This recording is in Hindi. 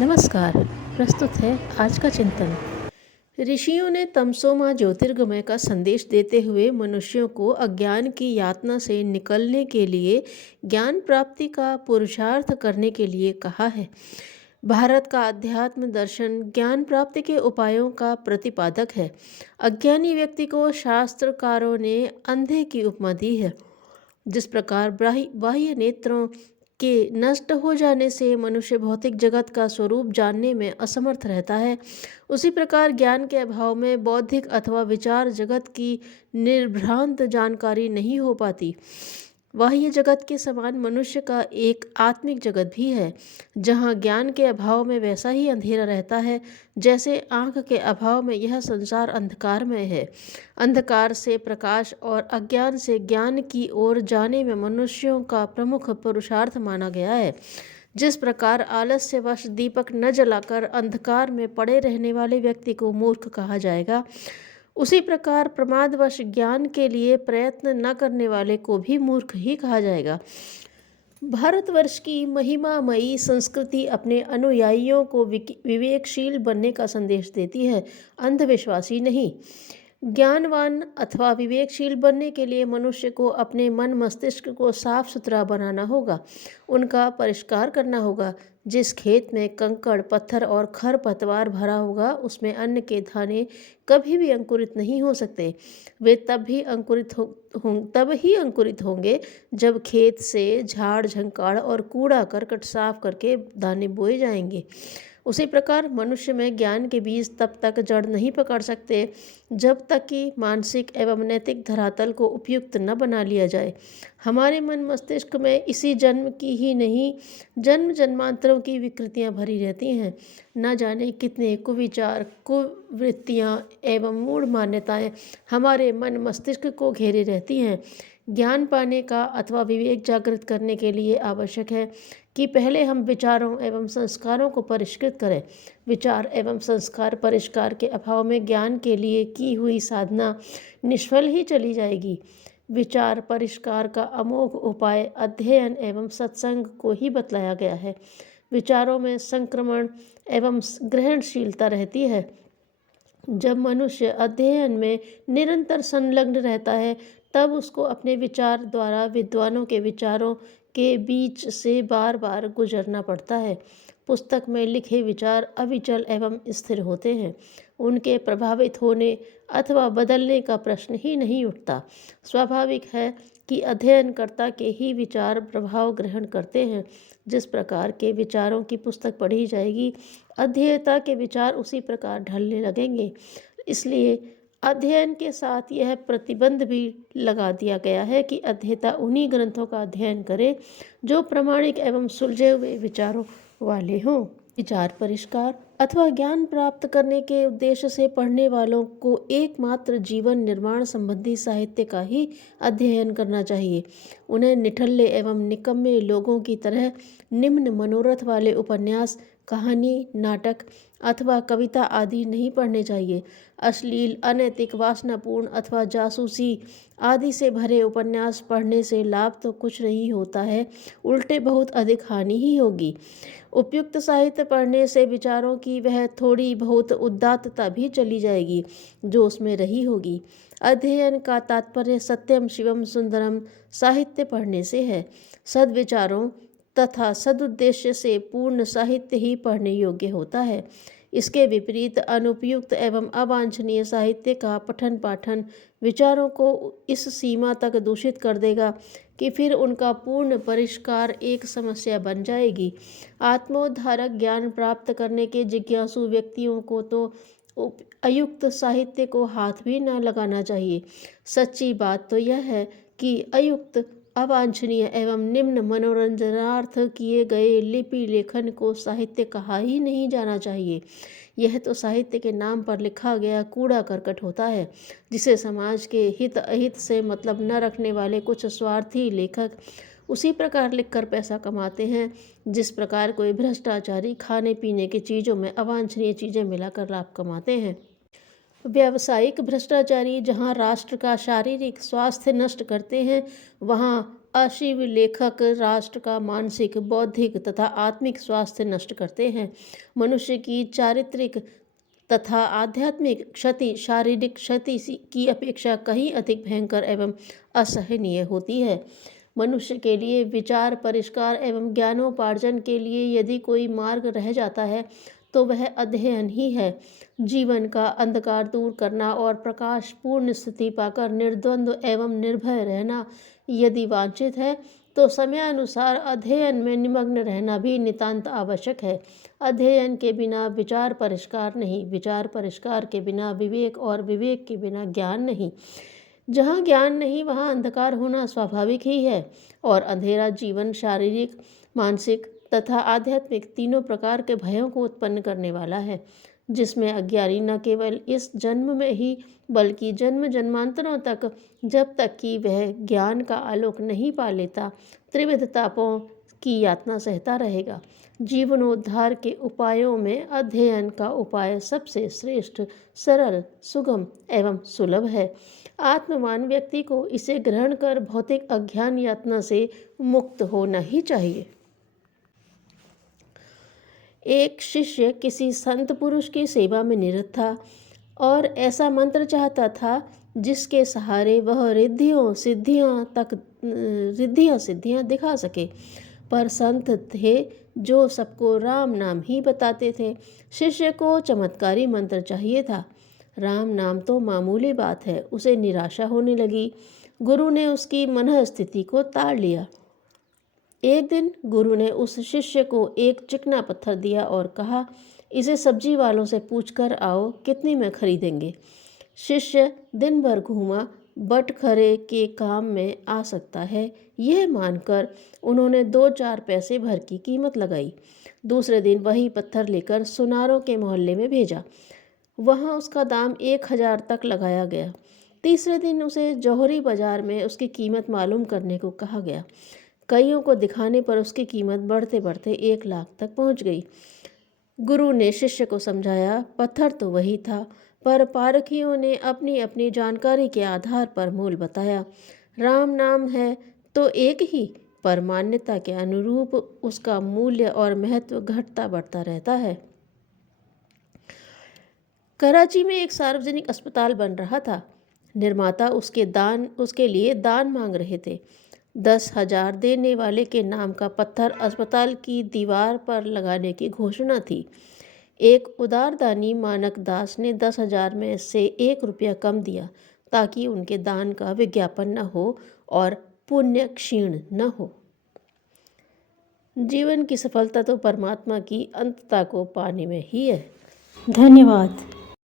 नमस्कार। प्रस्तुत है आज का चिंतन। ऋषियों ने तमसोमा ज्योतिर्गमय का संदेश देते हुए मनुष्यों को अज्ञान की यातना से निकलने के लिए ज्ञान प्राप्ति का पुरुषार्थ करने के लिए कहा है। भारत का अध्यात्म दर्शन ज्ञान प्राप्ति के उपायों का प्रतिपादक है। अज्ञानी व्यक्ति को शास्त्रकारों ने अंधे की उपमा दी है। जिस प्रकार बाह्य नेत्रों के नष्ट हो जाने से मनुष्य भौतिक जगत का स्वरूप जानने में असमर्थ रहता है, उसी प्रकार ज्ञान के अभाव में बौद्धिक अथवा विचार जगत की निर्भ्रांत जानकारी नहीं हो पाती। बाह्य जगत के समान मनुष्य का एक आत्मिक जगत भी है, जहाँ ज्ञान के अभाव में वैसा ही अंधेरा रहता है जैसे आँख के अभाव में यह संसार अंधकारमय है। अंधकार से प्रकाश और अज्ञान से ज्ञान की ओर जाने में मनुष्यों का प्रमुख पुरुषार्थ माना गया है। जिस प्रकार आलस्यवश दीपक न जलाकर अंधकार में पड़े रहने वाले व्यक्ति को मूर्ख कहा जाएगा, उसी प्रकार प्रमादवश ज्ञान के लिए प्रयत्न न करने वाले को भी मूर्ख ही कहा जाएगा। भारतवर्ष की महिमामयी संस्कृति अपने अनुयायियों को विवेकशील बनने का संदेश देती है, अंधविश्वासी नहीं। ज्ञानवान अथवा विवेकशील बनने के लिए मनुष्य को अपने मन मस्तिष्क को साफ सुथरा बनाना होगा, उनका परिष्कार करना होगा। जिस खेत में कंकड़ पत्थर और खर पतवार भरा होगा, उसमें अन्न के दाने कभी भी अंकुरित नहीं हो सकते। वे तब ही अंकुरित होंगे जब खेत से झाड़ झंकाड़ और कूड़ा करकट साफ करके दाने बोए जाएंगे। उसी प्रकार मनुष्य में ज्ञान के बीज तब तक जड़ नहीं पकड़ सकते जब तक कि मानसिक एवं नैतिक धरातल को उपयुक्त न बना लिया जाए। हमारे मन मस्तिष्क में इसी जन्म की ही नहीं, जन्म जन्मांतरों की विकृतियां भरी रहती हैं। न जाने कितने कुविचार, कुवृत्तियां एवं मूढ़ मान्यताएं हमारे मन मस्तिष्क को घेरे रहती हैं। ज्ञान पाने का अथवा विवेक जागृत करने के लिए आवश्यक है कि पहले हम विचारों एवं संस्कारों को परिष्कृत करें। विचार एवं संस्कार परिष्कार के अभाव में ज्ञान के लिए की हुई साधना निष्फल ही चली जाएगी। विचार परिष्कार का अमोघ उपाय अध्ययन एवं सत्संग को ही बतलाया गया है। विचारों में संक्रमण एवं ग्रहणशीलता रहती है। जब मनुष्य अध्ययन में निरंतर संलग्न रहता है, तब उसको अपने विचार द्वारा विद्वानों के विचारों के बीच से बार बार गुजरना पड़ता है। पुस्तक में लिखे विचार अविचल एवं स्थिर होते हैं। उनके प्रभावित होने अथवा बदलने का प्रश्न ही नहीं उठता। स्वाभाविक है कि अध्ययनकर्ता के ही विचार प्रभाव ग्रहण करते हैं। जिस प्रकार के विचारों की पुस्तक पढ़ी जाएगी, अध्येता के विचार उसी प्रकार ढलने लगेंगे। इसलिए अध्ययन के साथ यह प्रतिबंध भी लगा दिया गया है कि अध्येता उन्हीं ग्रंथों का अध्ययन करे जो प्रामाणिक एवं सुलझे हुए विचारों वाले हों। विचार परिष्कार अथवा ज्ञान प्राप्त करने के उद्देश्य से पढ़ने वालों को एकमात्र जीवन निर्माण संबंधी साहित्य का ही अध्ययन करना चाहिए। उन्हें निठल्ले एवं निकम्मे लोगों की तरह निम्न मनोरथ वाले उपन्यास, कहानी, नाटक अथवा कविता आदि नहीं पढ़ने चाहिए। अश्लील, अनैतिक, वासनापूर्ण अथवा जासूसी आदि से भरे उपन्यास पढ़ने से लाभ तो कुछ नहीं होता है, उल्टे बहुत अधिक हानि ही होगी। उपयुक्त साहित्य पढ़ने से विचारों की वह थोड़ी बहुत उदात्तता भी चली जाएगी जो उसमें रही होगी। अध्ययन का तात्पर्य सत्यम शिवम सुंदरम साहित्य पढ़ने से है। सद्विचारों तथा सदुद्देश्य से पूर्ण साहित्य ही पढ़ने योग्य होता है। इसके विपरीत अनुपयुक्त एवं अवांछनीय साहित्य का पठन पाठन विचारों को इस सीमा तक दूषित कर देगा कि फिर उनका पूर्ण परिष्कार एक समस्या बन जाएगी। आत्मोद्धारक ज्ञान प्राप्त करने के जिज्ञासु व्यक्तियों को तो अयुक्त साहित्य को हाथ भी न लगाना चाहिए। सच्ची बात तो यह है कि अयुक्त, अवांछनीय एवं निम्न मनोरंजनार्थ किए गए लिपि लेखन को साहित्य कहा ही नहीं जाना चाहिए। यह तो साहित्य के नाम पर लिखा गया कूड़ा करकट होता है, जिसे समाज के हित अहित से मतलब न रखने वाले कुछ स्वार्थी लेखक उसी प्रकार लिखकर पैसा कमाते हैं जिस प्रकार कोई भ्रष्टाचारी खाने पीने की चीज़ों में अवांछनीय चीज़ें मिलाकर लाभ कमाते हैं। व्यावसायिक भ्रष्टाचारी जहां राष्ट्र का शारीरिक स्वास्थ्य नष्ट करते हैं, वहां अशिव लेखक राष्ट्र का मानसिक, बौद्धिक तथा आत्मिक स्वास्थ्य नष्ट करते हैं। मनुष्य की चारित्रिक तथा आध्यात्मिक क्षति शारीरिक क्षति की अपेक्षा कहीं अधिक भयंकर एवं असहनीय होती है। मनुष्य के लिए विचार परिष्कार एवं ज्ञानोपार्जन के लिए यदि कोई मार्ग रह जाता है तो वह अध्ययन ही है। जीवन का अंधकार दूर करना और प्रकाश पूर्ण स्थिति पाकर निर्द्वंद्व एवं निर्भय रहना यदि वांछित है तो समयानुसार अध्ययन में निमग्न रहना भी नितांत आवश्यक है। अध्ययन के बिना विचार परिष्कार नहीं, विचार परिष्कार के बिना विवेक और विवेक के बिना ज्ञान नहीं। जहाँ ज्ञान नहीं वहाँ अंधकार होना स्वाभाविक ही है और अंधेरा जीवन शारीरिक, मानसिक तथा आध्यात्मिक तीनों प्रकार के भयों को उत्पन्न करने वाला है, जिसमें अज्ञानी न केवल इस जन्म में ही बल्कि जन्म जन्मांतरों तक, जब तक कि वह ज्ञान का आलोक नहीं पा लेता, त्रिविध तापों की यातना सहता रहेगा। जीवनोद्धार के उपायों में अध्ययन का उपाय सबसे श्रेष्ठ, सरल, सुगम एवं सुलभ है। आत्मवान व्यक्ति को इसे ग्रहण कर भौतिक अज्ञान यातना से मुक्त होना ही चाहिए। एक शिष्य किसी संत पुरुष की सेवा में निरत था और ऐसा मंत्र चाहता था जिसके सहारे वह रिद्धियां सिद्धियां दिखा सके, पर संत थे जो सबको राम नाम ही बताते थे। शिष्य को चमत्कारी मंत्र चाहिए था। राम नाम तो मामूली बात है, उसे निराशा होने लगी। गुरु ने उसकी मनः स्थिति को ताड़ लिया। एक दिन गुरु ने उस शिष्य को एक चिकना पत्थर दिया और कहा, इसे सब्जी वालों से पूछकर आओ कितने में खरीदेंगे। शिष्य दिन भर घूमा, बटखरे के काम में आ सकता है यह मानकर उन्होंने 2-4 पैसे भर की कीमत लगाई। दूसरे दिन वही पत्थर लेकर सुनारों के मोहल्ले में भेजा। वहाँ उसका दाम 1000 तक लगाया गया। तीसरे दिन उसे जौहरी बाजार में उसकी कीमत मालूम करने को कहा गया। कईयों को दिखाने पर उसकी कीमत बढ़ते बढ़ते 1 लाख तक पहुँच गई। गुरु ने शिष्य को समझाया, पत्थर तो वही था, पर पारखियों ने अपनी अपनी जानकारी के आधार पर मूल बताया। राम नाम है तो एक ही, पर मान्यता के अनुरूप उसका मूल्य और महत्व घटता बढ़ता रहता है। कराची में एक सार्वजनिक अस्पताल बन रहा था। निर्माता उसके लिए दान मांग रहे थे। 10,000 देने वाले के नाम का पत्थर अस्पताल की दीवार पर लगाने की घोषणा थी। एक उदारदानी मानक दास ने 10,000 में से 1 रुपया कम दिया ताकि उनके दान का विज्ञापन न हो और पुण्य क्षीण न हो। जीवन की सफलता तो परमात्मा की अंतता को पाने में ही है। धन्यवाद।